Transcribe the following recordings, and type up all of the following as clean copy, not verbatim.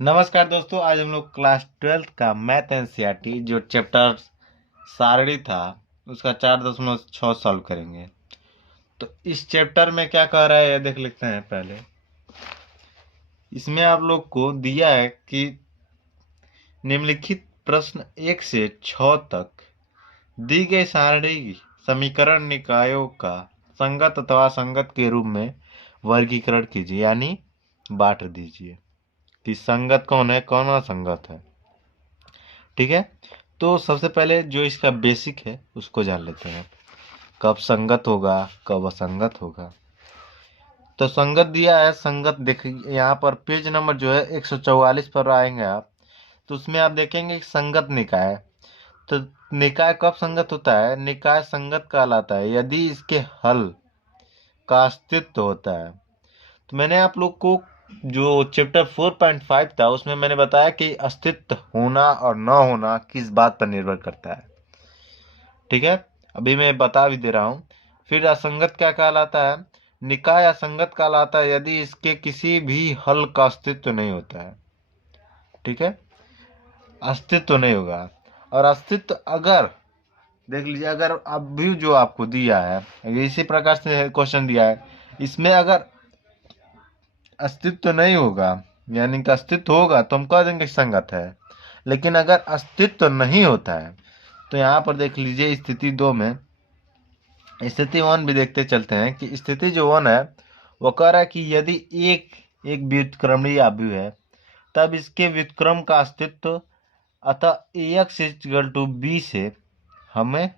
नमस्कार दोस्तों, आज हम लोग क्लास 12th का मैथ एनसीईआरटी जो चैप्टर सारणी था उसका 4.6 सॉल्व करेंगे। तो इस चैप्टर में क्या कह रहा है ये देख लेते हैं पहले। इसमें आप लोग को दिया है कि निम्नलिखित प्रश्न 1 से 6 तक दी गई सारणी समीकरण निकायों का संगत अथवा असंगत के रूप में वर्गीकरण कीजिए, यानी बांट दीजिए कि संगत कौन है कौन असंगत है। ठीक है, तो सबसे पहले जो इसका बेसिक है उसको जान लेते हैं, कब संगत होगा कब असंगत होगा। तो संगत दिया है, संगत देखिए यहाँ पर पेज नंबर जो है 144 पर आएंगे आप, तो उसमें आप देखेंगे कि संगत निकाय। तो निकाय कब संगत होता है? निकाय संगत कहलाता है यदि इसके हल का अस्तित्व होता है। तो मैंने आप लोग को जो चैप्टर 4.5 था उसमें मैंने बताया कि अस्तित्व होना और न होना किस बात पर निर्भर करता है। ठीक है, अभी मैं बता भी दे रहा हूँ। फिर असंगत क्या कहलाता है? निकाय असंगत कहलाता है यदि इसके किसी भी हल का अस्तित्व नहीं होता है। ठीक है, अस्तित्व नहीं होगा। और अस्तित्व अगर देख लीजिए, अगर अभी जो आपको दिया है इसी प्रकार से क्वेश्चन दिया है, इसमें अगर अस्तित्व नहीं होगा यानी कि अस्तित्व होगा तो हम कह देंगे संगत है। लेकिन अगर अस्तित्व नहीं होता है तो यहाँ पर देख लीजिए स्थिति 2 में, स्थिति 1 भी देखते चलते हैं कि स्थिति जो 1 है वो कह रहा है कि यदि एक एक व्युत्क्रमणीय आव्यूह है तब इसके व्युत्क्रम का अस्तित्व, अतः ax इक्वल टू बी से हमें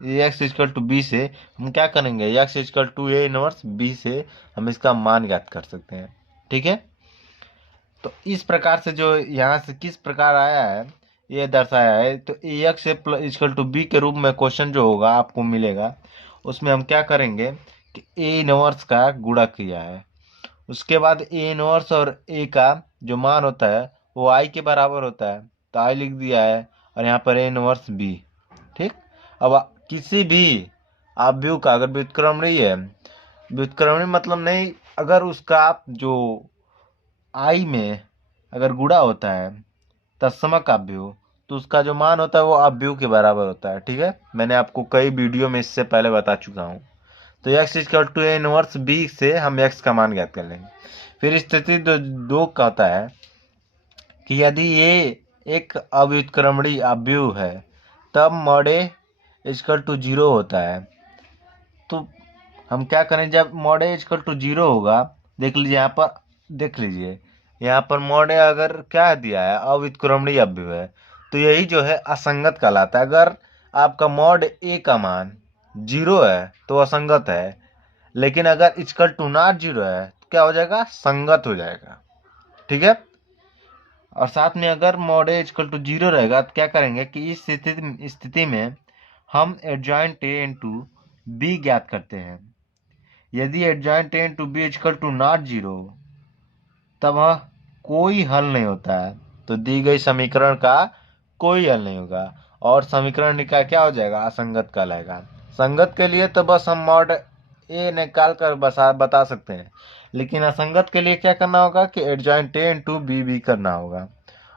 ax इक्वल टू बी से हम क्या करेंगे, x equal to A inverse B से हम इसका मान ज्ञात कर सकते हैं। ठीक है, तो इस प्रकार से जो यहाँ से किस प्रकार आया है ये दर्शाया है। तो ax इक्वल टू बी के रूप में क्वेश्चन जो होगा आपको मिलेगा, उसमें हम क्या करेंगे कि ए इनवर्स का गुणा किया है, उसके बाद ए इनवर्स और ए का जो मान होता है वो आई के बराबर होता है, तो आई लिख दिया है और यहाँ पर ए इनवर्स बी। ठीक, अब किसी भी आव्यूह का अगर व्युत्क्रमणीय है, व्युत्क्रमणीय मतलब नहीं, अगर उसका जो आई में अगर गुणा होता है तत्समक आव्यूह, तो उसका जो मान होता है वो आव्यूह के बराबर होता है। ठीक है, मैंने आपको कई वीडियो में इससे पहले बता चुका हूँ। तो x equal to A inverse B से हम x का मान ज्ञात कर लेंगे। फिर स्थिति दो का होता है कि यदि ये एक अव्युत्क्रमणीय आव्यूह है तब मॉड ए इक्वल टू 0 होता है। तो हम क्या करें, जब मॉड ए इक्वल टू 0 होगा, देख लीजिए यहाँ पर, देख लीजिए यहाँ पर मॉड ए अगर क्या दिया है अव्युत्क्रमणीय आव्यूह है तो यही जो है असंगत कहलाता है। अगर आपका मॉड ए का मान 0 है तो असंगत है, लेकिन अगर इक्वल टू नॉट 0 है तो क्या हो जाएगा, संगत हो जाएगा। ठीक है, और साथ में अगर मॉड ए इक्वल टू 0 रहेगा तो क्या करेंगे कि इस स्थिति में हम एडजॉइंट ए इंटू बी ज्ञात करते हैं। यदि adjoint A into B equal to not 0 तब वह कोई हल नहीं होता है, तो दी गई समीकरण का कोई हल नहीं होगा और समीकरण निकाय क्या हो जाएगा, असंगत कहलाएगा। संगत के लिए तो बस हम मॉड ए निकाल कर बता सकते हैं, लेकिन असंगत के लिए क्या करना होगा कि एडजॉइंट ए इंटू बी भी करना होगा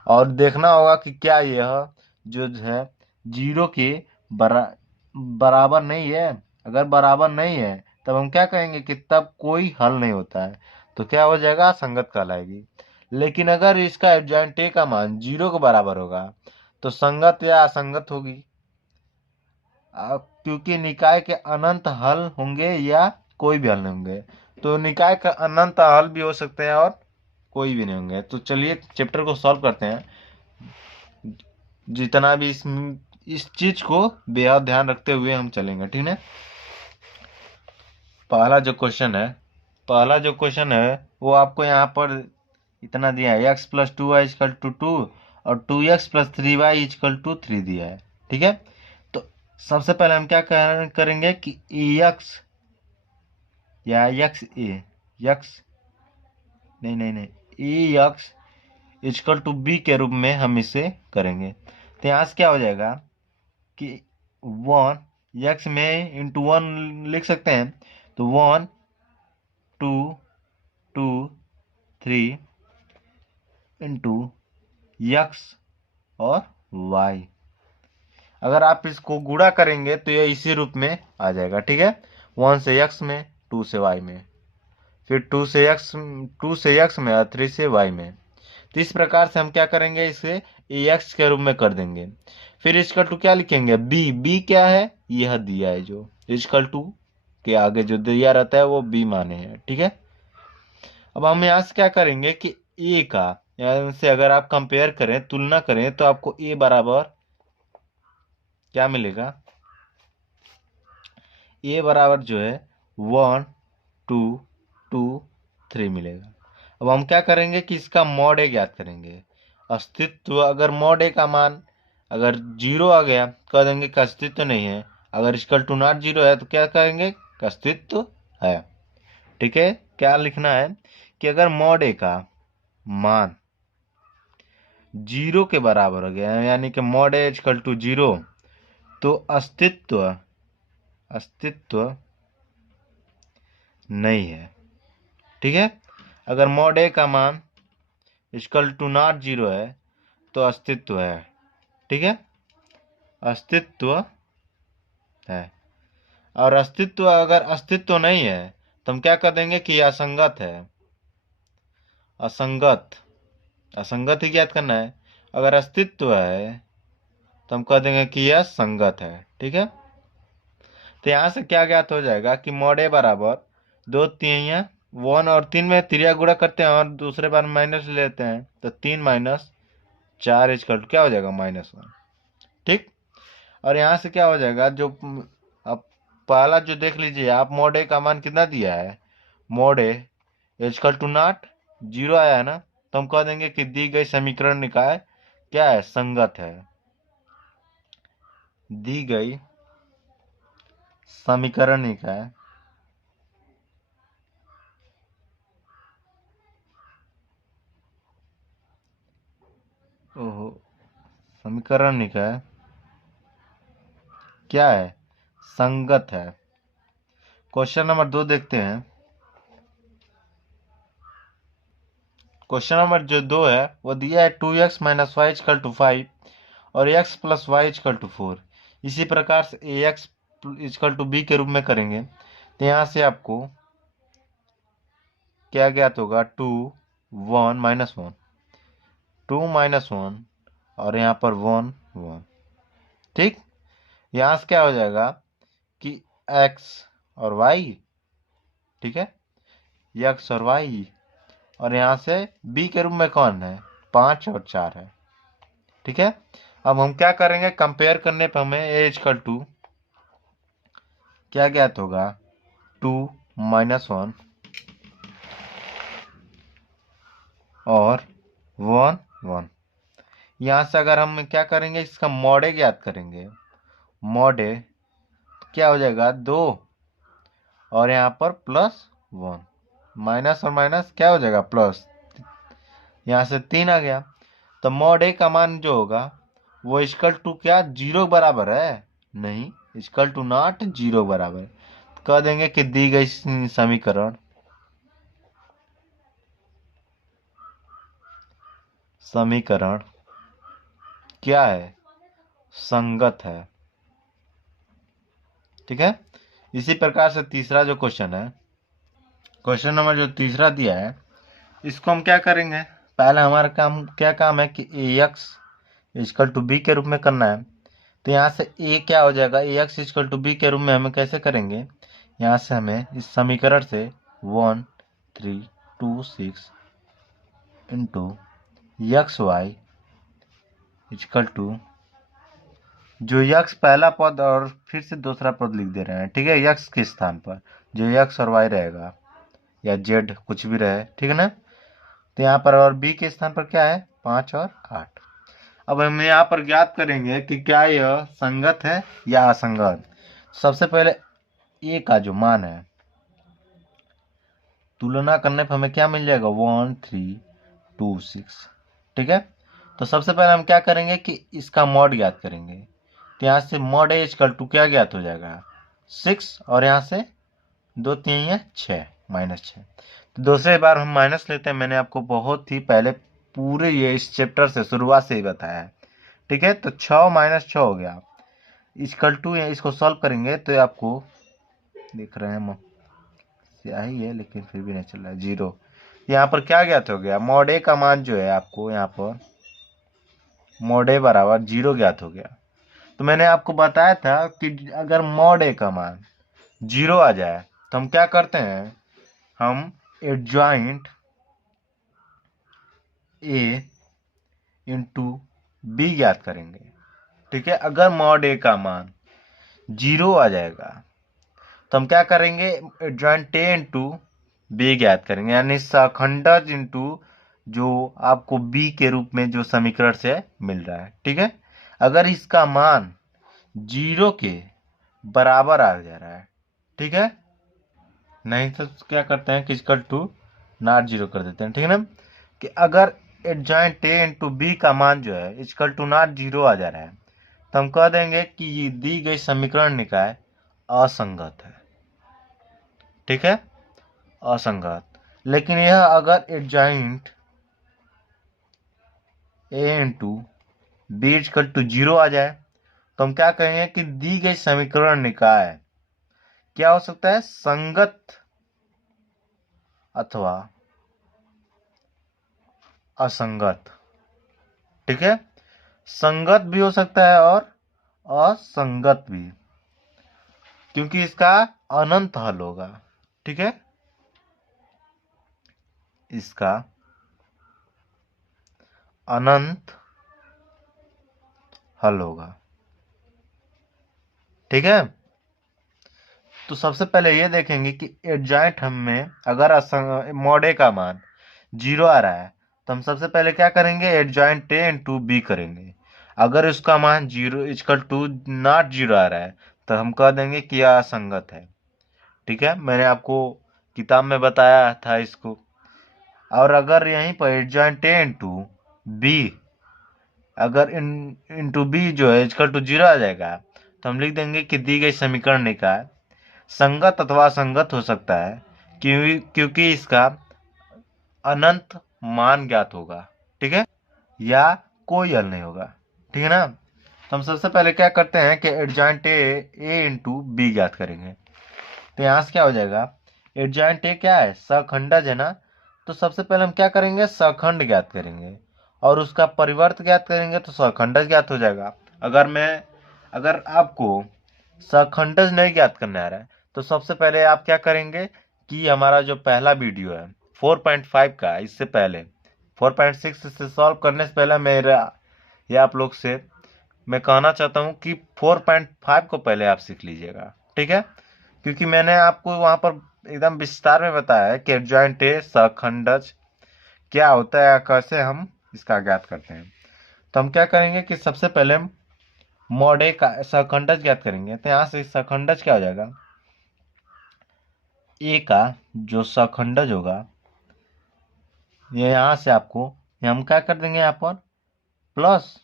और देखना होगा कि क्या यह जो है 0 के बराबर नहीं है। अगर बराबर नहीं है तब हम क्या कहेंगे कि तब कोई हल नहीं होता है, तो क्या हो जाएगा, संगत कहलाएगी। लेकिन अगर इसका एडजॉइंट ए का मान 0 के बराबर होगा तो संगत या असंगत होगी, क्योंकि निकाय के अनंत हल होंगे या कोई भी हल नहीं होंगे। तो निकाय का अनंत हल भी हो सकते हैं और कोई भी नहीं होंगे। तो चलिए चैप्टर को सॉल्व करते हैं। जितना भी इस चीज को बेहद ध्यान रखते हुए हम चलेंगे। ठीक है, पहला जो क्वेश्चन है वो आपको यहाँ पर इतना दिया है, x plus 2y equal to 2 और 2x plus 3y equal to 3 दिया है। ठीक है, तो सबसे पहले हम क्या करेंगे कि x या x ए x नहीं नहीं नहीं एक्स इक्वल टू बी के रूप में हम इसे करेंगे। तो यहाँ से क्या हो जाएगा कि 1 एक्स में इंटू 1 लिख सकते हैं, तो 1 2 2 3 इंटू यक्स और वाई। अगर आप इसको गुणा करेंगे तो ये इसी रूप में आ जाएगा, ठीक है। 1 से यक्स में, 2 से वाई में, फिर 2 से यक्स में और 3 से वाई में। तो इस प्रकार से हम क्या करेंगे, इसे एक्स के रूप में कर देंगे। फिर इसका टू क्या लिखेंगे, बी। बी क्या है, यह दिया है जो इक्वल टू के आगे जो दिया रहता है वो बी माने हैं, ठीक है। अब हम यहाँ से क्या करेंगे कि ए का, यहाँ से अगर आप कंपेयर करें, तुलना करें, तो आपको ए बराबर क्या मिलेगा, ए बराबर जो है 1 2 2 3 मिलेगा। अब हम क्या करेंगे कि इसका मॉड ए ज्ञात करेंगे। अस्तित्व, अगर मॉड ए का मान अगर 0 आ गया, कह देंगे कि अस्तित्व नहीं है। अगर इक्वल टू नॉट 0 है तो क्या कहेंगे कि अस्तित्व है, ठीक है। क्या लिखना है कि अगर मॉड ए का मान 0 के बराबर हो गया, यानी कि मॉड ए इक्वल टू 0, तो अस्तित्व नहीं है, ठीक है। अगर मॉड ए का मान इक्वल टू नॉट 0 है तो अस्तित्व है, ठीक है, अस्तित्व है। और अस्तित्व, अगर अस्तित्व नहीं है तो हम क्या कर देंगे कि यह असंगत है। असंगत ही ज्ञात करना है। अगर अस्तित्व है तो हम कह देंगे कि यह संगत है, ठीक है। तो यहाँ से क्या ज्ञात हो जाएगा कि मॉड ए बराबर 2 तिहाइयाँ 1 और 3 में तिरिया गुणा करते हैं और दूसरे बार माइनस ले लेते हैं, तो 3 माइनस 4 इक्वल क्या हो जाएगा, -1, ठीक। और यहाँ से क्या हो जाएगा, जो अब पहला जो देख लीजिए आप, मॉड ए का मान कितना दिया है, mod A equal to not 0 आया है ना, तो हम कह देंगे कि दी गई समीकरण निकाय क्या है, संगत है। दी गई समीकरण निकाय समीकरण निकाय क्या है, संगत है। क्वेश्चन नंबर 2 देखते हैं। क्वेश्चन नंबर जो 2 है वो दिया है 2x minus Y equal to 5 और x plus Y equal to 4। इसी प्रकार से ax इक्वल टू b के रूप में करेंगे तो यहाँ से आपको क्या ज्ञात होगा, 2 1 -1 2 -1 और यहाँ पर 1 1, ठीक। यहाँ से क्या हो जाएगा कि x और y, ठीक है, x और y, और यहाँ से b के रूप में कौन है, 5 और 4 है, ठीक है। अब हम क्या करेंगे, कंपेयर करने पर हमें a इक्वल टू क्या ज्ञात होगा, 2 -1 और 1 1। यहाँ से अगर हम क्या करेंगे, इसका मॉड ए ज्ञात करेंगे। मॉड ए क्या हो जाएगा, 2 और यहाँ पर +1, माइनस और माइनस क्या हो जाएगा, प्लस, यहाँ से 3 आ गया। तो मॉड ए का मान जो होगा वो इक्वल टू क्या, 0 बराबर है, नहीं, इक्वल टू नॉट 0 बराबर। कह देंगे कि दी गई समीकरण क्या है, संगत है, ठीक है। इसी प्रकार से तीसरा जो क्वेश्चन है, क्वेश्चन नंबर जो तीसरा दिया है, इसको हम क्या करेंगे, पहले हमारा काम है कि ax इक्वल टू b के रूप में करना है। तो यहाँ से a क्या हो जाएगा, ax इक्वल टू b के रूप में हमें कैसे करेंगे, यहाँ से हमें इस समीकरण से 1 3 2 6 into X Y equal to, जो यक्स पहला पद और फिर से दूसरा पद लिख दे रहे हैं, ठीक है, यक्स के स्थान पर जो यक्स और वाई रहेगा या जेड कुछ भी रहे, ठीक है ना। तो यहाँ पर और बी के स्थान पर क्या है, 5 और 8। अब हम यहाँ पर ज्ञात करेंगे कि क्या यह संगत है या असंगत। सबसे पहले ए का जो मान है, तुलना करने पर हमें क्या मिल जाएगा, 1 3 2 6, ठीक है। तो सबसे पहले हम क्या करेंगे कि इसका मॉड ज्ञात करेंगे। तो यहाँ से मॉड ए इक्वल टू क्या ज्ञात हो जाएगा, 6 और यहाँ से 2 3 6 -6। तो दूसरे बार हम माइनस लेते हैं, मैंने आपको बहुत ही पहले पूरे ये इस चैप्टर से शुरुआत से ही बताया है। ठीक है, तो 6 माइनस 6 हो गया इक्वल टू, इसको सॉल्व करेंगे तो ये आपको दिख रहे हैं स्याही है लेकिन फिर भी नहीं चल रहा है, 0। यहाँ पर क्या ज्ञात हो गया, मॉड ए का मान जो है आपको यहाँ पर मॉड ए बराबर 0 ज्ञात हो गया। तो मैंने आपको बताया था कि अगर मॉड ए का मान 0 आ जाए तो हम क्या करते हैं, हम एडजॉइंट ए इंटू बी ज्ञात करेंगे। ठीक है, अगर मॉड ए का मान 0 आ जाएगा तो हम क्या करेंगे, एडजॉइंट ए इंटू बी ज्ञात करेंगे, यानी सखंडज इंटू जो आपको बी के रूप में जो समीकरण से मिल रहा है। ठीक है, अगर इसका मान 0 के बराबर आ जा रहा है, ठीक है, नहीं तो क्या करते हैं कि इक्वल टू नॉट 0 कर देते हैं। ठीक है ना, कि अगर एडजॉइंट ए इंटू बी का मान जो है इक्वल टू नॉट 0 आ जा रहा है तो हम कह देंगे कि ये दी गई समीकरण निकाय असंगत है। ठीक है, असंगत। लेकिन यह अगर adjoint A into B equal to 0 आ जाए तो हम क्या कहेंगे कि दी गई समीकरण निकाय क्या हो सकता है, संगत अथवा असंगत। ठीक है, संगत भी हो सकता है और असंगत भी, क्योंकि इसका अनंत हल होगा। ठीक है, इसका अनंत हल होगा। ठीक है, तो सबसे पहले ये देखेंगे कि एडजॉइंट हमें अगर मॉड ए का मान 0 आ रहा है तो हम सबसे पहले क्या करेंगे, एडजॉइंट ए इंटू बी करेंगे। अगर उसका मान 0 इक्वल टू नॉट 0 आ रहा है तो हम कह देंगे कि यह असंगत है। ठीक है, मैंने आपको किताब में बताया था इसको। और अगर यहीं पर एडजॉइंट ए इंटू बी, अगर इंटू बी जो है इक्वल टू 0 आ जाएगा तो हम लिख देंगे कि दी गई समीकरण निकाय संगत अथवा असंगत हो सकता है, क्योंकि इसका अनंत मान ज्ञात होगा। ठीक है, या कोई हल नहीं होगा। ठीक है ना, तो हम सबसे पहले क्या करते हैं कि एडजॉइंट ए इंटू बी ज्ञात करेंगे। तो यहाँ से क्या हो जाएगा, एडजॉइंट ए क्या है, सखंडज है ना, तो सबसे पहले हम क्या करेंगे, सखंड ज्ञात करेंगे और उसका परिवर्त ज्ञात करेंगे तो सखंडज ज्ञात हो जाएगा। अगर आपको सखंडज नहीं ज्ञात करना आ रहा है तो सबसे पहले आप क्या करेंगे कि हमारा जो पहला वीडियो है 4.5 का, इससे पहले 4.6 से सॉल्व करने से पहले मेरा ये आप लोग से मैं कहना चाहता हूँ कि 4.5 को पहले आप सीख लीजिएगा। ठीक है, क्योंकि मैंने आपको वहां पर एकदम विस्तार में बताया है कि एडजॉइंट ए सखंडज क्या होता है, कैसे हम इसका ज्ञात करते हैं। तो हम क्या करेंगे कि सबसे पहले हम मॉड ए का सखंडज ज्ञात करेंगे। तो यहाँ से सखंडज क्या हो जाएगा, ए का जो सखंडज होगा ये यहाँ से आपको हम क्या कर देंगे, यहाँ पर प्लस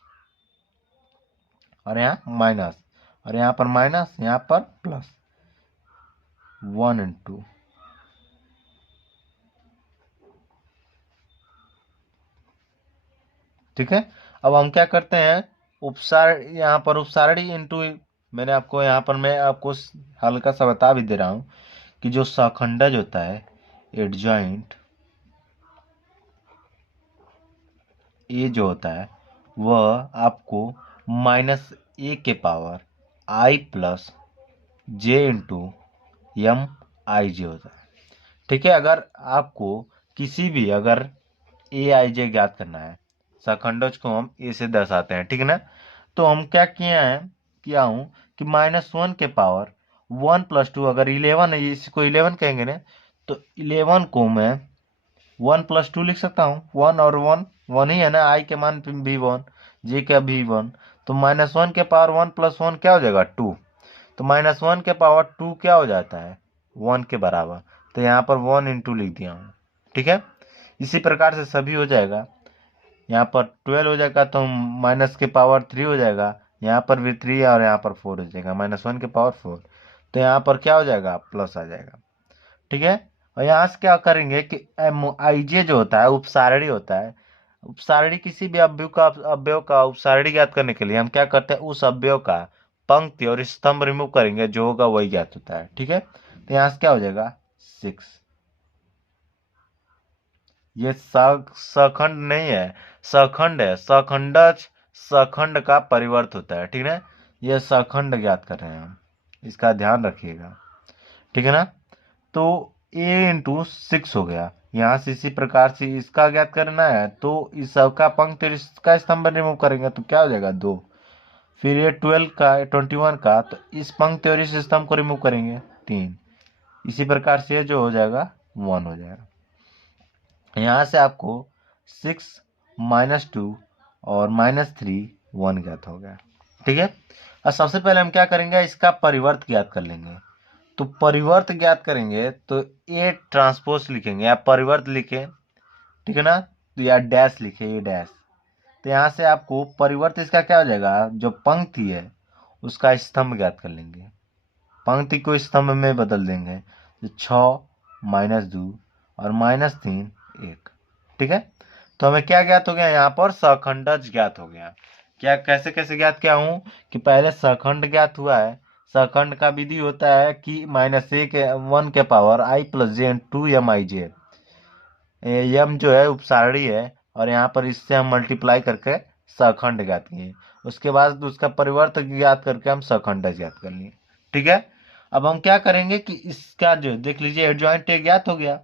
और यहाँ माइनस, और यहाँ पर माइनस, यहाँ पर प्लस 1 इंटू ठीक है। अब हम क्या करते हैं, उपसार यहाँ पर उपसारणी इंटू, मैंने आपको यहाँ पर मैं आपको हल्का सा बता भी दे रहा हूँ कि जो सखंडज होता है एडजॉइंट ए जो होता है वह आपको माइनस ए के पावर आई प्लस जे इंटू एम आई जे होता है। ठीक है, अगर आपको किसी भी अगर ए आई जे ज्ञात करना है, सखंडज को हम ए से दर्शाते हैं। ठीक है ना, तो हम क्या किया हूँ कि -1 के पावर 1 + 2, अगर 11 है इसको 11 कहेंगे ना, तो 11 को मैं 1 + 2 लिख सकता हूँ। 1 और 1 1 ही है ना, आई के मान भी 1, जे का भी 1, तो -1 के पावर 1 + 1 क्या हो जाएगा 2, तो -1 के पावर 2 क्या हो जाता है 1 के बराबर, तो यहाँ पर 1 इंटू लिख दिया हूँ। ठीक है, इसी प्रकार से सभी हो जाएगा। यहाँ पर 12 हो जाएगा तो माइनस के पावर 3 हो जाएगा, यहाँ पर भी 3 है और यहाँ पर 4 हो जाएगा, -1 के पावर 4, तो यहाँ पर क्या हो जाएगा प्लस आ जाएगा। ठीक है, और यहाँ से क्या करेंगे कि एम आई जे जो होता है उपसारणी होता है, उपसारणी किसी भी अवयव का उपसारणी ज्ञात करने के लिए हम क्या करते हैं, उस अवयव का पंक्ति और स्तंभ रिमूव करेंगे, जो होगा वही ज्ञात होता है। ठीक है, तो यहाँ से क्या हो जाएगा 6। ये सखंड नहीं है, सखंड है। सखंडज सखंड का परिवर्त होता है। ठीक है, ये सखंड ज्ञात कर रहे हैं हम, इसका ध्यान रखिएगा। ठीक है ना, तो a × 6 हो गया। यहाँ से इसी प्रकार से इसका ज्ञात करना है, तो इस सबका पंक्ति और इसका स्तंभ रिमूव करेंगे तो क्या हो जाएगा 2। फिर ये 12 का 21 का, तो इस पंक्ति और इस स्तंभ को रिमूव करेंगे 3। इसी प्रकार से जो हो जाएगा 1 हो जाएगा। यहाँ से आपको 6 -2 और -3 1 ज्ञात हो गया। ठीक है, और सबसे पहले हम क्या करेंगे, इसका परिवर्त ज्ञात कर लेंगे। तो परिवर्त ज्ञात करेंगे तो ए ट्रांसपोज लिखेंगे या परिवर्त लिखें। ठीक है ना, तो या डैश लिखे, ए डैश। तो यहाँ से आपको परिवर्त इसका क्या हो जाएगा, जो पंक्ति है उसका स्तंभ ज्ञात कर लेंगे। पंक्ति को स्तंभ में बदल देंगे, तो 6 -2 और -3 1। ठीक है, तो हमें क्या ज्ञात हो गया, यहाँ पर सखंडज ज्ञात हो गया। क्या कैसे कैसे ज्ञात किया हूँ कि पहले सखंड ज्ञात हुआ है। सखंड का विधि होता है कि -1 के पावर i + j × 2mi_j। यम जो है उपसारणी है, और यहाँ पर इससे हम मल्टीप्लाई करके सखंड ज्ञात किए। उसके बाद उसका परिवर्त ज्ञात करके हम सखंड ज्ञात कर लिए। ठीक है, अब हम क्या करेंगे कि इसका जो देख लीजिए एडजॉइंट ए ज्ञात हो गया।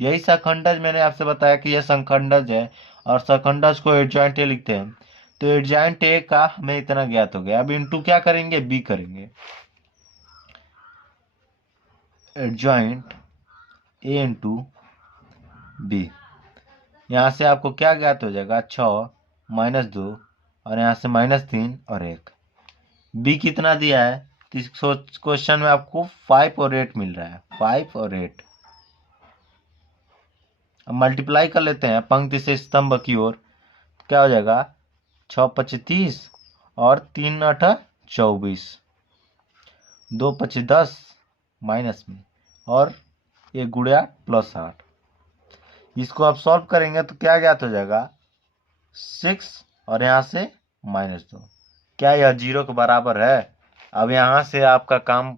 यही सखंडज मैंने आपसे बताया कि यह सखंडज है, और सखंडज को एडजॉइंट ए लिखते हैं। तो एडजॉइंट ए का हमें इतना ज्ञात हो गया। अब इंटू क्या करेंगे, बी करेंगे। एडजॉइंट ए × बी, यहाँ से आपको क्या ज्ञात हो जाएगा, 6 -2 और यहाँ से -3 और 1। बी कितना दिया है, तो इस क्वेश्चन में आपको 5 और 8 मिल रहा है, 5 और 8। अब मल्टीप्लाई कर लेते हैं पंक्ति से स्तंभ की ओर, क्या हो जाएगा 6 × 5 = 30 और 3 × 8 = 24, 2 × 5 = 10 माइनस में, और 1 × +8। इसको आप सॉल्व करेंगे तो क्या ज्ञात हो जाएगा 6 और यहाँ से -2। क्या यह 0 के बराबर है। अब यहाँ से आपका काम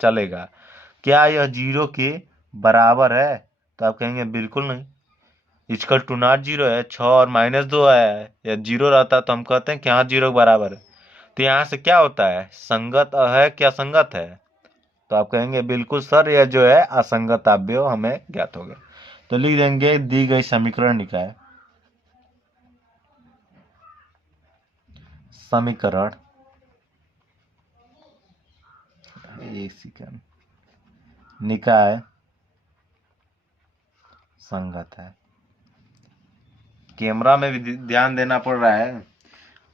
चलेगा, क्या यह 0 के बराबर है, तो आप कहेंगे बिल्कुल नहीं, इक्वल टू नॉट 0 है। 6 और -2 है, या 0 रहता तो हम कहते हैं कि हाँ 0 के बराबर है। तो यहाँ से क्या होता है, संगत है क्या संगत है, तो आप कहेंगे बिल्कुल सर, यह जो है असंगत अवयव हमें ज्ञात हो गया। तो लिख देंगे दी गई समीकरण निकाय, समीकरण निकाय संगत है। कैमरा में भी ध्यान देना पड़ रहा है,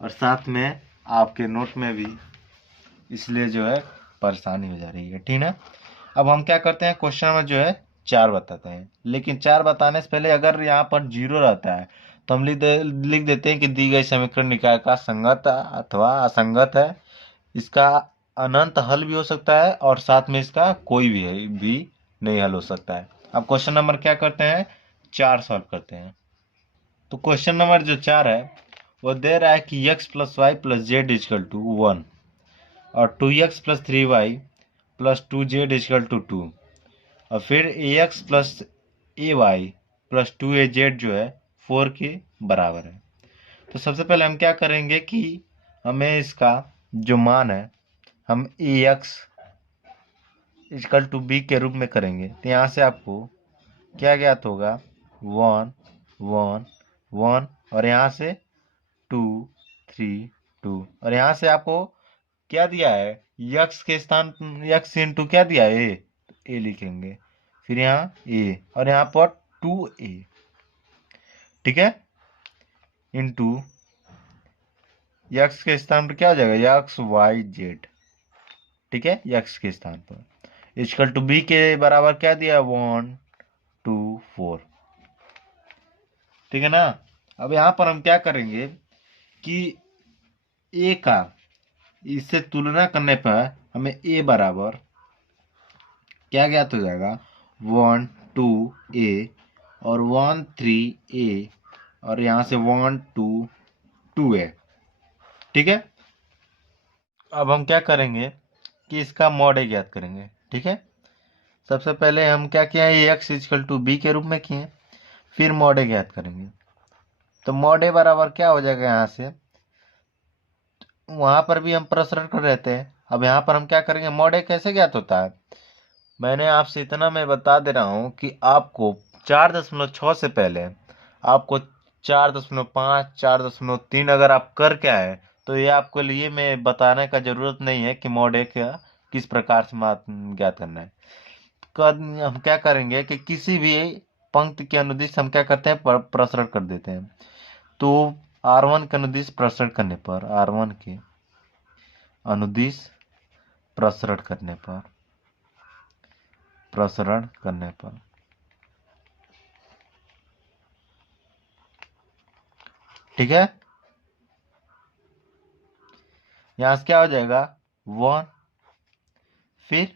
और साथ में आपके नोट में भी, इसलिए जो है परेशानी हो जा रही है। ठीक है, अब हम क्या करते हैं, क्वेश्चन में जो है 4 बताते हैं, लेकिन 4 बताने से पहले अगर यहाँ पर 0 रहता है तो हम लिख देते हैं कि दी गई समीकरण निकाय का संगत अथवा असंगत है। इसका अनंत हल भी हो सकता है, और साथ में इसका कोई भी नहीं हल हो सकता है। अब क्वेश्चन नंबर क्या करते हैं, 4 सॉल्व करते हैं। तो क्वेश्चन नंबर जो 4 है वो दे रहा है कि x + y + z = 1 और 2x + 3y + 2z = 2, और फिर ax + ay + 2az जो है 4 के बराबर है। तो सबसे पहले हम क्या करेंगे कि हमें इसका जो मान है हम ax = b के रूप में करेंगे। तो यहाँ से आपको क्या ज्ञात होगा, 1 1 1, और यहाँ से 2 3 2, और यहाँ से आपको क्या दिया है, x के स्थान x × क्या दिया है, a लिखेंगे। फिर यहाँ a, और यहाँ पर 2a। ठीक है, इंटू x के स्थान पर क्या हो जाएगा, x y z। ठीक है, x के स्थान पर = b के बराबर क्या दिया, 1 2 4। ठीक है ना, अब यहाँ पर हम क्या करेंगे कि a का इससे तुलना करने पर हमें a बराबर क्या ज्ञात हो जाएगा, 1 2 a और 1 3 a और यहाँ से 1 2 2 है। ठीक है, अब हम क्या करेंगे कि इसका मॉड ज्ञात करेंगे। ठीक है, सबसे पहले हम क्या किए हैं, एक्स इजकल टू बी के रूप में किए, फिर मॉड ज्ञात करेंगे। तो मॉड बराबर क्या हो जाएगा, यहाँ से वहां पर भी हम प्रसरण कर रहे थे, अब यहाँ पर हम क्या करेंगे, मॉड कैसे ज्ञात होता है। मैंने आपसे इतना मैं बता दे रहा हूँ कि आपको 4.6 से पहले आपको 4.5 4.3 अगर आप करके आए तो ये आपके लिए मैं बताने का जरूरत नहीं है कि मॉड का किस प्रकार से ज्ञात करना है। हम क्या करेंगे कि किसी भी पंक्ति के अनुदिश हम क्या करते हैं, प्रसरण कर देते हैं। तो R1 के अनुदिश प्रसरण करने पर, R1 के अनुदिश प्रसरण करने पर, प्रसरण करने पर, ठीक है, यहां से क्या हो जाएगा 1, फिर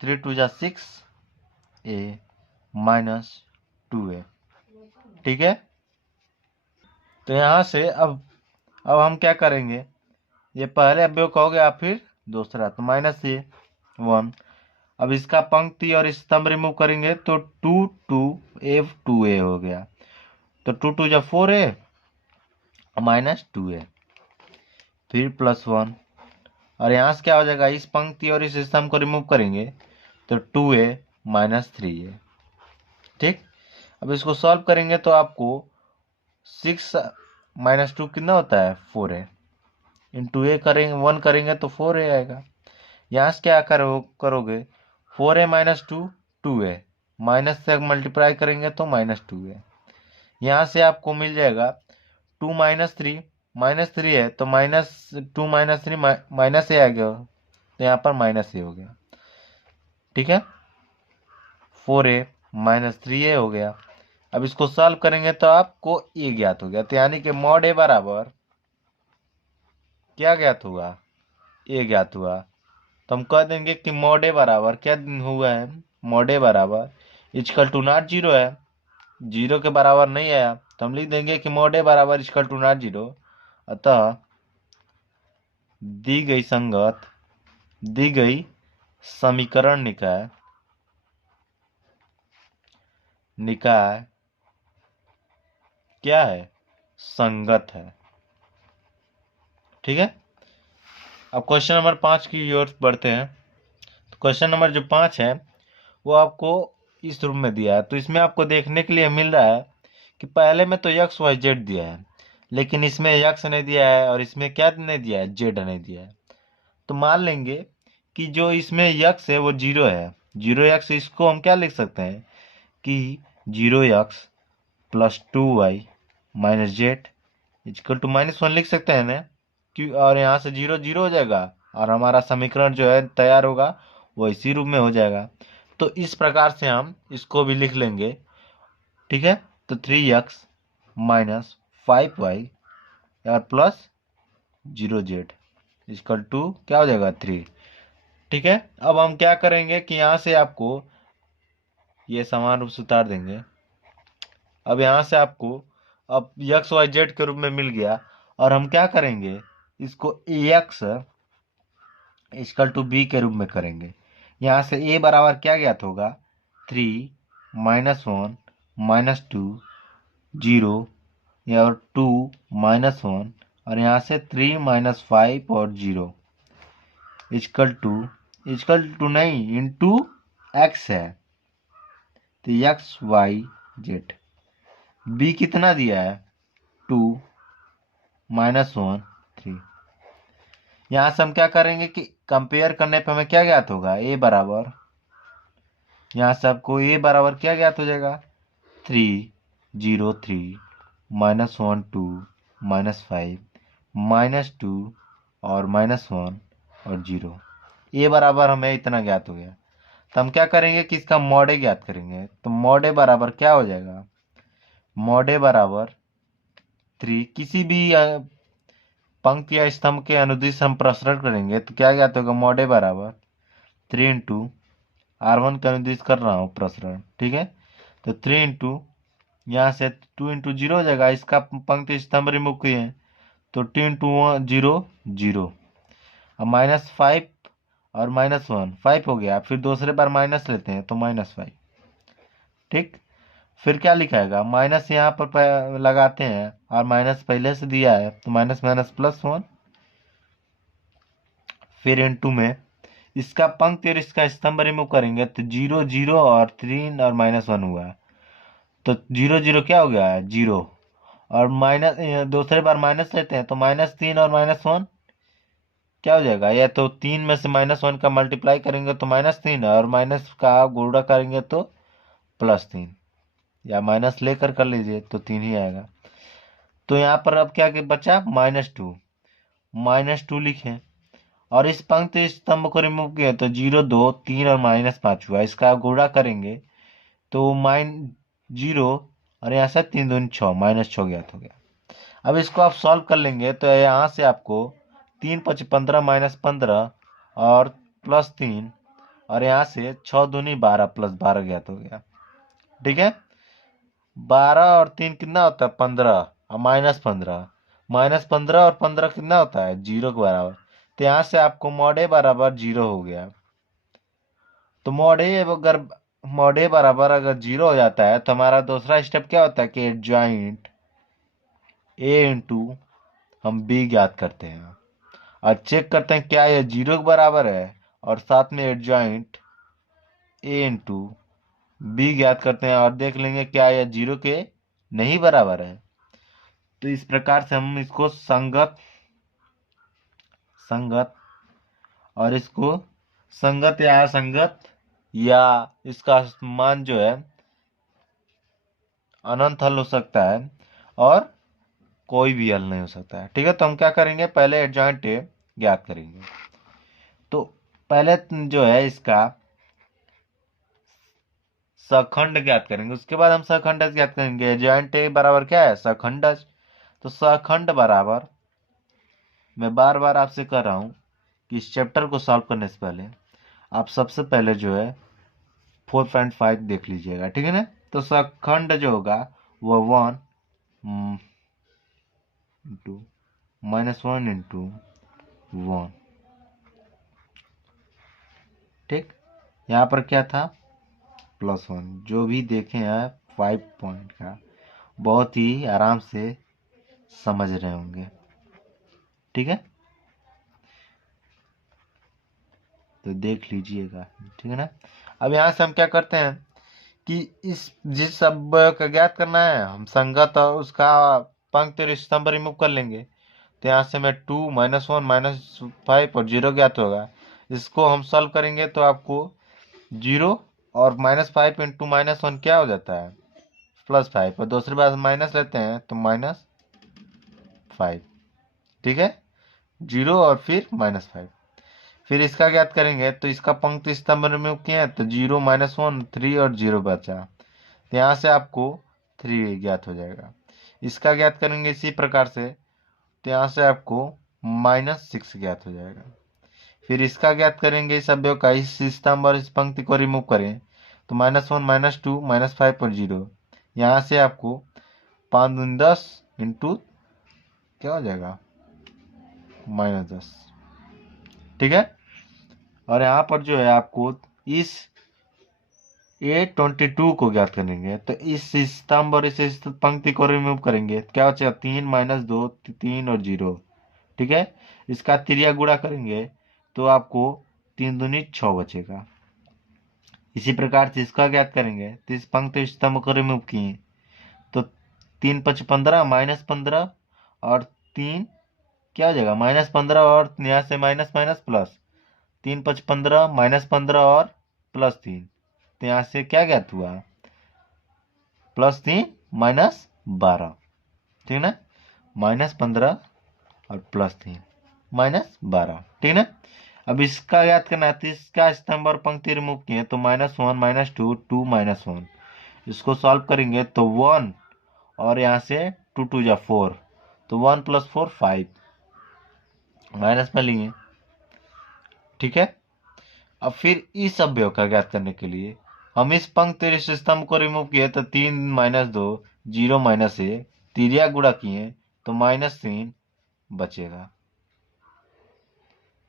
3 2 जा 6 a माइनस 2a। ठीक है, तो यहां से अब हम क्या करेंगे, ये पहले अवयव कहोगे आप, फिर दूसरा, तो माइनस ए 1। अब इसका पंक्ति और स्तंभ रिमूव करेंगे तो 2 2 a 2a हो गया, तो 2 2 जा 4a माइनस 2a, फिर +1। और यहाँ से क्या हो जाएगा, इस पंक्ति और इस स्तंभ को रिमूव करेंगे तो 2a माइनस 3a। ठीक, अब इसको सॉल्व करेंगे तो आपको 6 माइनस 2 कितना होता है, 4a, इंटू ए करेंगे 1 करेंगे तो 4a आएगा। यहाँ से क्या करोगे, 4a माइनस 2 2a, माइनस से मल्टीप्लाई करेंगे तो -2a। यहाँ से आपको मिल जाएगा 2 माइनस थ्री है तो -2 -3 माइनस ए आ गया, तो यहाँ पर माइनस ए हो गया। ठीक है, 4a माइनस 3a हो गया। अब इसको सॉल्व करेंगे तो आपको ए ज्ञात हो गया, तो यानी कि मॉड ए बराबर क्या ज्ञात हुआ, ए ज्ञात हुआ। तो हम कह देंगे कि मॉड ए बराबर क्या हुआ है, मॉड ए बराबर इजकल टू नॉट जीरो है, जीरो के बराबर नहीं आया तो हम लिख देंगे कि मॉड ए बराबर इजकल टू नॉट जीरो। अतः दी गई संगत, दी गई समीकरण निकाय, निकाय क्या है, संगत है। ठीक है, अब क्वेश्चन नंबर 5 की ओर बढ़ते हैं। तो क्वेश्चन नंबर जो 5 है वो आपको इस रूप में दिया है। तो इसमें आपको देखने के लिए मिल रहा है कि पहले में तो एक्स वाई जेड दिया है, लेकिन इसमें एक्स नहीं दिया है और इसमें क्या नहीं दिया है, जेड नहीं दिया है। तो मान लेंगे कि जो इसमें यक्स है वो 0 है, 0x, इसको हम क्या लिख सकते हैं कि 0x plus 2y minus Z equal to -1 लिख सकते हैं ना, क्यों, और यहाँ से 0 0 हो जाएगा और हमारा समीकरण जो है तैयार होगा वो इसी रूप में हो जाएगा। तो इस प्रकार से हम इसको भी लिख लेंगे। ठीक है, तो 3x माइनस 5y और प्लस 0z इजकल टू क्या हो जाएगा 3। ठीक है, अब हम क्या करेंगे कि यहाँ से आपको ये समान रूप से उतार देंगे। अब यहाँ से आपको अब एक्स वाई जेड के रूप में मिल गया, और हम क्या करेंगे, इसको एक्स इजकल टू बी के रूप में करेंगे। यहाँ से ए बराबर क्या ज्ञात होगा, 3 -1 -2 0 और 2 -1, और यहाँ से 3 -5 और 0 इजकल टू नहीं इंटू एक्स है, तो एक्स वाई जेड। बी कितना दिया है, 2 -1 3। यहाँ से हम क्या करेंगे कि कंपेयर करने पे हमें क्या ज्ञात होगा, ए बराबर, यहाँ से आपको ए बराबर क्या ज्ञात हो जाएगा, 3 0 3 -1 2 -5 -2 और -1 और 0। ए बराबर हमें इतना ज्ञात हो गया। तो हम क्या करेंगे कि इसका मॉडे ज्ञात करेंगे। तो मॉडे बराबर क्या हो जाएगा, मॉडे बराबर 3, किसी भी पंक्ति या स्तंभ के अनुदिश हम प्रसरण करेंगे तो क्या ज्ञात होगा, मॉडे बराबर 3 इंटू R1 का अनुदिश कर रहा हूँ प्रसरण। ठीक है, तो 3 इंटू यहाँ से 2 इंटू 0 हो जाएगा, इसका पंक्ति स्तंभ रिमूव किए तो 2 इंटू 0 0, अब -5 और -1 5 हो गया, फिर दूसरे बार माइनस लेते हैं तो -5। ठीक, फिर क्या लिखाएगा, माइनस यहाँ पर लगाते हैं और माइनस पहले से दिया है तो माइनस माइनस +1, फिर इनटू में इसका पंक्ति और इसका स्तंभ रिमूव करेंगे तो 0 0 और 3 और -1 हुआ, तो 0 0 क्या हो गया है 0, और माइनस दूसरे बार माइनस लेते हैं तो -3 और -1 क्या हो जाएगा, या तो 3 में से -1 का मल्टीप्लाई करेंगे तो -3, और माइनस का गुणा करेंगे तो +3, या माइनस लेकर कर लीजिए तो 3 ही आएगा। तो यहाँ पर अब क्या बचा, -2 लिखें, और इस पंक्ति स्तंभ को रिमूव किए तो 0 2 3 और -5 हुआ, इसका गुणा करेंगे तो -0 और यहाँ से 3 दूनी 6, -6 ज्ञात हो गया। अब इसको आप सॉल्व कर लेंगे तो यहाँ से आपको 3 5 15 -15 और +3, और यहाँ से 6 दूनी 12 +12 ज्ञात हो गया। ठीक है, 12 और 3 कितना होता है 15, और -15 और 15 कितना होता है 0 के बराबर, तो यहाँ से आपको mod a बराबर 0 हो गया। तो mod a बराबर अगर 0 हो जाता है तो हमारा दूसरा स्टेप क्या होता है कि एडजॉइंट a इंटू हम b ज्ञात करते हैं और चेक करते हैं क्या यह 0 के बराबर है, और साथ में एडजॉइंट a इंटू b ज्ञात करते हैं और देख लेंगे क्या यह 0 के नहीं बराबर है। तो इस प्रकार से हम इसको संगत और इसको संगत या असंगत, या इसका मान जो है अनंत हल हो सकता है और कोई भी हल नहीं हो सकता है। ठीक है, तो हम क्या करेंगे, पहले एडजॉइंट ए ज्ञात करेंगे। तो पहले जो है इसका सखंड ज्ञात करेंगे, उसके बाद हम सखंड ज्ञात करेंगे। एडजॉइंट ए बराबर क्या है सखंड, तो सखंड बराबर, मैं बार बार आपसे कह रहा हूं कि इस चैप्टर को सॉल्व करने से पहले आप सबसे पहले जो है 4.5 देख लीजिएगा। ठीक है ना, तो सखंड जो होगा वो 1 इंटू -1 इंटू 1। ठीक, यहाँ पर क्या था +1, जो भी देखे हैं 5 पॉइंट का बहुत ही आराम से समझ रहे होंगे। ठीक है, तो देख लीजिएगा। ठीक है ना, अब यहाँ से हम क्या करते हैं कि इस जिस शब्द का ज्ञात करना है हम संगत और उसका पंक्ति और स्तंभ रिमूव कर लेंगे, तो यहाँ से मैं 2 -1 -5 और 0 ज्ञात होगा। इसको हम सॉल्व करेंगे तो आपको 0 और -5 इंटू -1 क्या हो जाता है +5, और दूसरी बार माइनस लेते हैं तो -5। ठीक है, 0 और फिर -5, फिर इसका ज्ञात करेंगे तो इसका पंक्ति स्तंभ रिमूव किए तो 0 -1 3 और 0 बचा, तो यहाँ से आपको 3 ज्ञात हो जाएगा। इसका ज्ञात करेंगे इसी प्रकार से, तो यहाँ से आपको -6 ज्ञात हो जाएगा। फिर इसका ज्ञात करेंगे इस अवयव का, इस स्तंभ और इस पंक्ति को रिमूव करें तो -1 -2 -5 और 0, यहाँ से आपको 5 दूनी 10 इंटू क्या हो जाएगा -10। ठीक है, और यहाँ पर जो है आपको इस A22 को ज्ञात करेंगे तो इस स्तंभ और इस पंक्ति को रिमूव करेंगे, क्या बचेगा 3 -2 3 और 0। ठीक है, इसका त्रिया गुणा करेंगे तो आपको 3 दूनी 6 बचेगा। इसी प्रकार से इसका ज्ञात करेंगे तो इस पंक्ति स्तंभ को रिमूव किए तो 3 5 15 -15 और 3 क्या हो जाएगा -15, और यहाँ से माइनस माइनस प्लस 3 5 15 -15 और +3, तो यहाँ से क्या ज्ञात हुआ +3 -12। ठीक ना, -15 और +3 -12। ठीक ना, अब इसका ज्ञात करना है तो इसका स्तंभ और पंक्ति रिमूव किए तो -1 -2 2 -1, इसको सॉल्व करेंगे तो 1 और यहाँ से 2 2 जा 4, तो 1 + 4 5 माइनस में लिए। ठीक है, अब फिर इस अवयव का ज्ञात करने के लिए हम इस पंक्ति और इस स्तंभ को रिमूव किए तो 3 -2 0 माइनस 1, तिरिया गुणा किए तो -3 बचेगा।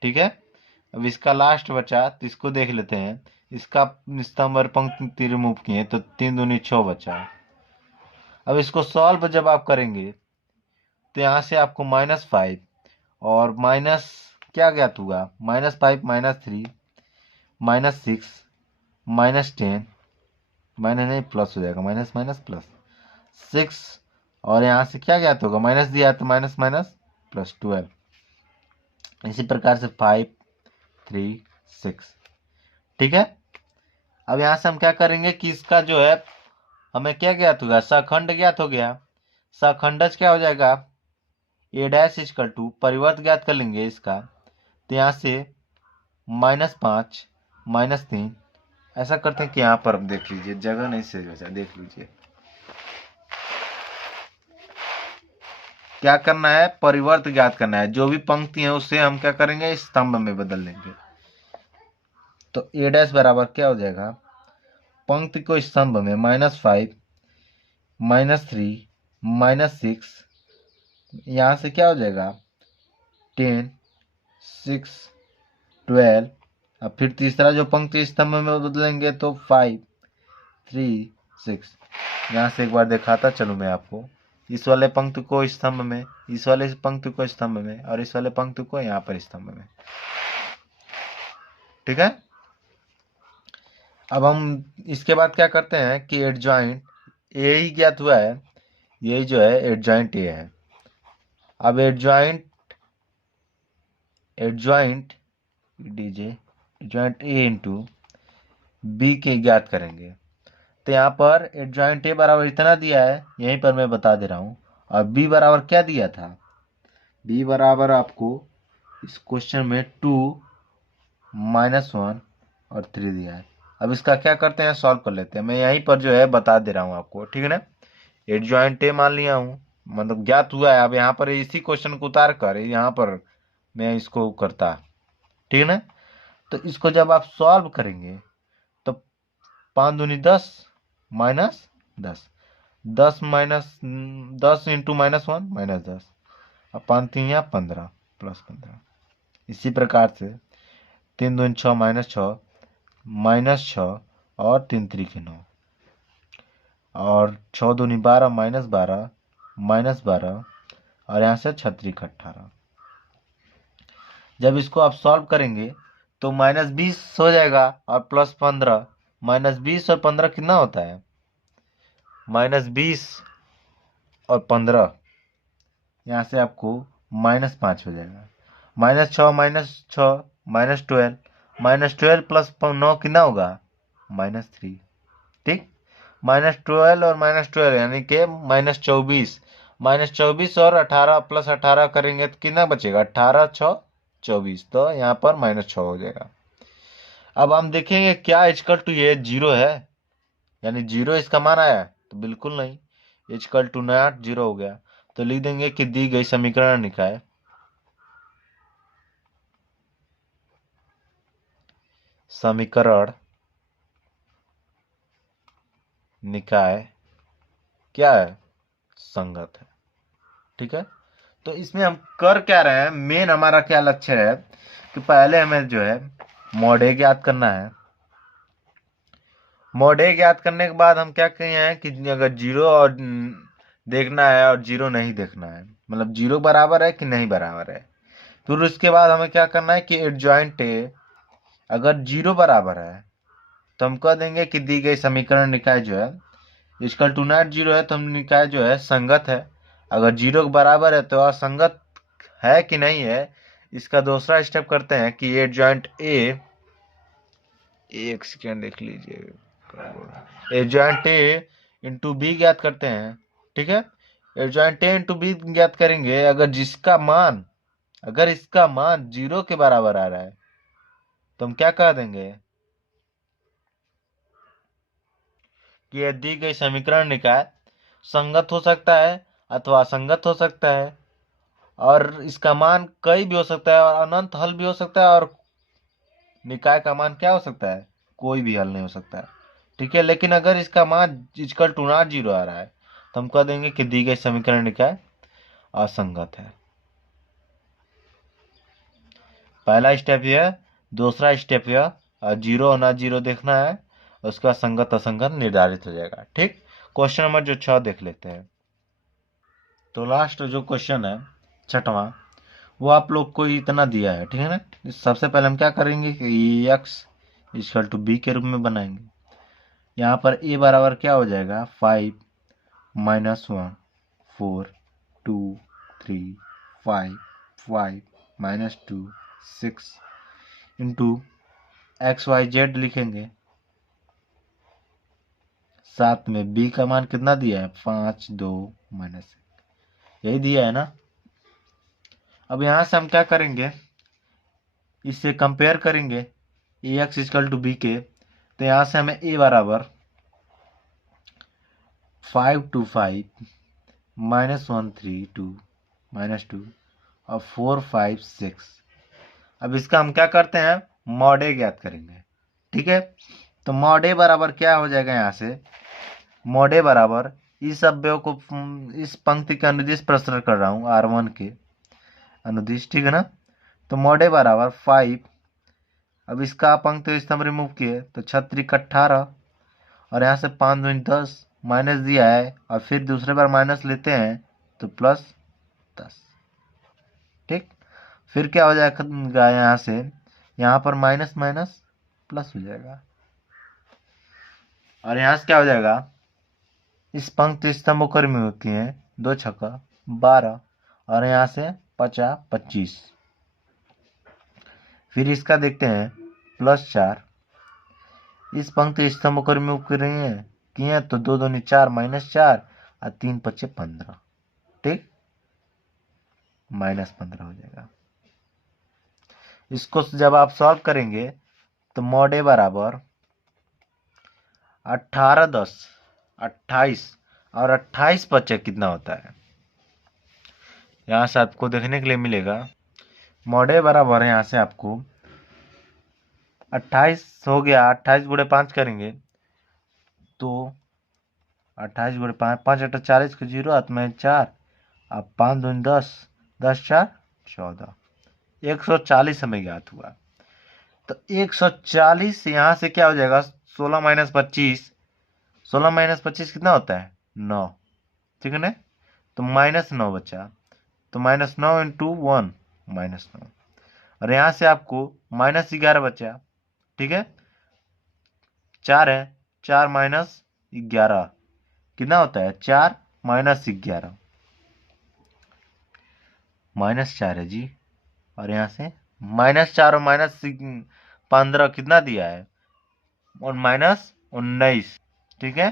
ठीक है। अब इसका लास्ट बचा तो इसको देख लेते हैं। इसका स्तंभ और पंक्ति रिमूव किए तो 3 दूनी 6 बचा। अब इसको सॉल्व जब आप करेंगे तो यहाँ से आपको -5 और माइनस क्या ज्ञात हुआ, -5 -3 -6 -10, माइनस नहीं प्लस हो जाएगा, माइनस माइनस प्लस 6, और यहाँ से क्या ज्ञात होगा, माइनस दिया तो माइनस माइनस प्लस 12। इसी प्रकार से 5 3 6। ठीक है। अब यहाँ से हम क्या करेंगे कि इसका जो है हमें क्या ज्ञात होगा, सखंड ज्ञात हो गया। सखंडज क्या हो जाएगा, ए डैश इजकल टू परिवर्त ज्ञात कर लेंगे इसका, तो यहाँ से -5 -3। ऐसा करते हैं कि यहाँ पर देख लीजिए, जगह नहीं सही बचा, देख लीजिए क्या करना है, परिवर्त ज्ञात करना है। जो भी पंक्ति है उससे हम क्या करेंगे, स्तंभ में बदल लेंगे। तो ए डैश बराबर क्या हो जाएगा, पंक्ति को स्तंभ में -5 -3 -6, यहाँ से क्या हो जाएगा 10 6 12। अब फिर तीसरा जो पंक्ति स्तंभ में बदलेंगे तो 5 3 6। यहाँ से एक बार दिखाता चलूँ मैं आपको, इस वाले पंक्ति को स्तंभ में, इस वाले पंक्ति को स्तंभ में, और इस वाले पंक्ति को यहाँ पर स्तंभ में। ठीक है। अब हम इसके बाद क्या करते हैं कि एडजॉइंट ए ही ज्ञात हुआ है, यही जो है एडजॉइंट ए है। अब adjoint DJ adjoint A into B के ज्ञात करेंगे। तो यहाँ पर एडजॉइंट ए बराबर इतना दिया है, यहीं पर मैं बता दे रहा हूँ। और बी बराबर क्या दिया था, बी बराबर आपको इस क्वेश्चन में 2 -1 और 3 दिया है। अब इसका क्या करते हैं, सॉल्व कर लेते हैं। मैं यहीं पर जो है बता दे रहा हूँ आपको, ठीक है ना। एडजॉइंट ए मान लिया हूँ, मतलब ज्ञात हुआ है। अब यहाँ पर इसी क्वेश्चन को उतार कर यहाँ पर मैं इसको करता, ठीक है ना। तो इसको जब आप सॉल्व करेंगे तो 5 दूनी 10 -10, 10 10 इंटू -1 -10, अब 5 3 15 +15। इसी प्रकार से 3 दूनी 6 -6 -6 और 3 3 9, और 6 दूनी 12 -12 -12, और यहाँ से 6 18। जब इसको आप सॉल्व करेंगे तो -20 हो जाएगा और +15, -20 और 15 कितना होता है, -20 और 15, यहाँ से आपको -5 हो जाएगा। -6 -6 -12, -12 प्लस 9 कितना होगा, -3। ठीक, -12 और -12 यानी कि -24, -24 और 18 + 18 करेंगे तो कितना बचेगा, 18 6 24, तो यहाँ पर -6 हो जाएगा। अब हम देखेंगे क्या इक्वल टू ये 0 है, यानी 0 इसका मान आया, तो बिल्कुल नहीं, इक्वल टू नॉट 0 हो गया। तो लिख देंगे कि दी गई समीकरण निकाय निकाय क्या है, संगत है। ठीक है। तो इसमें हम कर क्या रहे हैं, मेन हमारा क्या लक्ष्य है कि पहले हमें जो है मॉड ए ज्ञात करना है। मॉड ए ज्ञात करने के बाद हम क्या कहे हैं कि अगर 0 और देखना है और 0 नहीं देखना है, मतलब 0 बराबर है कि नहीं बराबर है। फिर उसके बाद हमें क्या करना है कि एडजॉइंट ए अगर 0 बराबर है तो हम कह देंगे कि दी गई समीकरण निकाय जो है इक्वल टू नॉट 0 है, तो हम निकाय जो है संगत है। अगर 0 के बराबर है तो असंगत है कि नहीं है, इसका दूसरा स्टेप करते हैं कि एडजॉइंट ए, एक सेकेंड देख लीजिए, एडजॉइंट ए इंटू बी ज्ञात करते हैं। ठीक है। एडजॉइंट ए इंटू बी ज्ञात करेंगे, अगर इसका मान 0 के बराबर आ रहा है तो हम क्या कह देंगे कि यह दी गई समीकरण निकाय संगत हो सकता है अथवा असंगत हो सकता है, और इसका मान कई भी हो सकता है और अनंत हल भी हो सकता है, और निकाय का मान क्या हो सकता है, कोई भी हल नहीं हो सकता है। ठीक है। लेकिन अगर इसका मान इक्वल टू नॉट 0 आ रहा है तो हम कह देंगे कि दी गई समीकरण निकाय असंगत है। पहला स्टेप यह, दूसरा स्टेप यह, और जीरो और ना जीरो देखना है, उसका संगत असंगत निर्धारित हो जाएगा। ठीक, क्वेश्चन नंबर जो 6 देख लेते हैं। तो लास्ट जो क्वेश्चन है 6वां, वो आप लोग को इतना दिया है, ठीक है ना। सबसे पहले हम क्या करेंगे कि एक्स इक्वल टू बी के रूप में बनाएंगे। यहाँ पर ए बराबर क्या हो जाएगा, 5 -1 4 2 3 5 5 -2 6 इंटू XYZ लिखेंगे। साथ में b का मान कितना दिया है, 5 2 -1, यही दिया है ना। अब यहां से हम क्या करेंगे, इससे कंपेयर करेंगे ax इक्वल टू बी के। तो यहां से हमें a बराबर 5 2 5 -1 3 2 -2 और 4 5 6। अब इसका हम क्या करते हैं, मॉड ए ज्ञात करेंगे। ठीक है, तो मॉड ए बराबर क्या हो जाएगा, यहाँ से मॉड ए बराबर इस अवयव को, इस पंक्ति के अनुदिश प्रसरण कर रहा हूँ R1 के अनुदिश, ठीक है ना। तो मॉड ए बराबर 5, अब इसका पंक्ति स्तंभ रिमूव किए तो 6 18, और यहाँ से 5 दूनी 10 माइनस दिया है, और फिर दूसरे बार माइनस लेते हैं तो +10। ठीक, फिर क्या हो जाएगा, यहाँ से यहाँ पर माइनस माइनस प्लस हो जाएगा, और यहाँ से क्या हो जाएगा, इस पंक्ति स्तंभ को रिमूव किए 2 छक्का 12, और यहाँ से 50 25। फिर इसका देखते हैं +4, इस पंक्ति स्तंभ को रिमूव किए तो 2 दूनी 4 -4 और 3 5 15। ठीक, -15 हो जाएगा। इसको जब आप सॉल्व करेंगे तो मॉड ए बराबर 18 10 28, और 28 बच्चे कितना होता है, यहाँ से आपको देखने के लिए मिलेगा। मॉड ए बराबर है, यहाँ से आपको 28 हो गया, 28 गुणे 5 करेंगे तो 28 गुणे 5, 5 8 40 के 0 हाथ में 4, अब 5 दूनी 10 10 4 14, 140 हमें ज्ञात हुआ। तो 140 यहाँ से क्या हो जाएगा, 16 -25, 16 -25 कितना होता है, 9, ठीक है ना। तो -9 बचा, तो -9 इंटू 1 -9, और यहाँ से आपको -11 बचा। ठीक है, 4 है, 4 -11 कितना होता है, 4 -11 -4 है जी, और यहाँ से -4 और -15 कितना दिया है, और -19। ठीक है,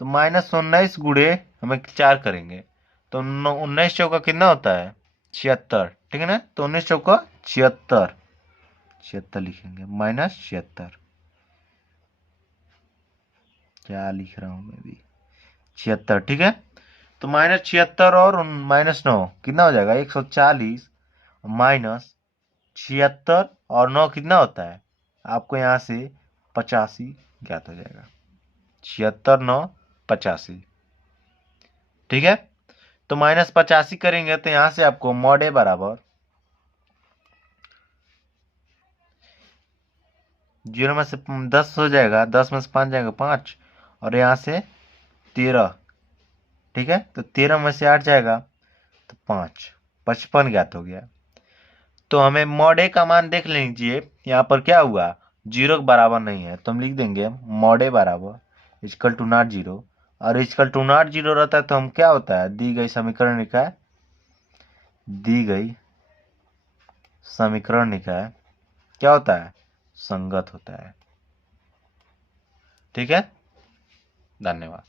तो -19 गुणे हमें 4 करेंगे तो 19 चौका कितना होता है, 76। ठीक है ना, तो 19 चौका 76, 76 लिखेंगे -76, क्या लिख रहा हूं मैं भी, 76। ठीक है, तो -76 और -9 कितना हो जाएगा, 140 -76 और 9 कितना होता है, आपको यहाँ से 85 ज्ञात हो जाएगा, 76 9 85। ठीक है, तो -85 करेंगे तो यहाँ से आपको मॉड ए बराबर 0 में से 10 हो जाएगा, 10 में से 5 जाएगा 5, और यहाँ से 13। ठीक है, तो 13 में से 8 जाएगा तो 5, 55 ज्ञात हो गया। तो हमें मॉड ए का मान देख लीजिए, यहाँ पर क्या हुआ, 0 के बराबर नहीं है, तो हम लिख देंगे मॉड ए बराबर इक्वल टू नॉट 0, और इक्वल टू नॉट 0 रहता है तो हम क्या होता है, दी गई समीकरण निकाय क्या होता है, संगत होता है। ठीक है, धन्यवाद।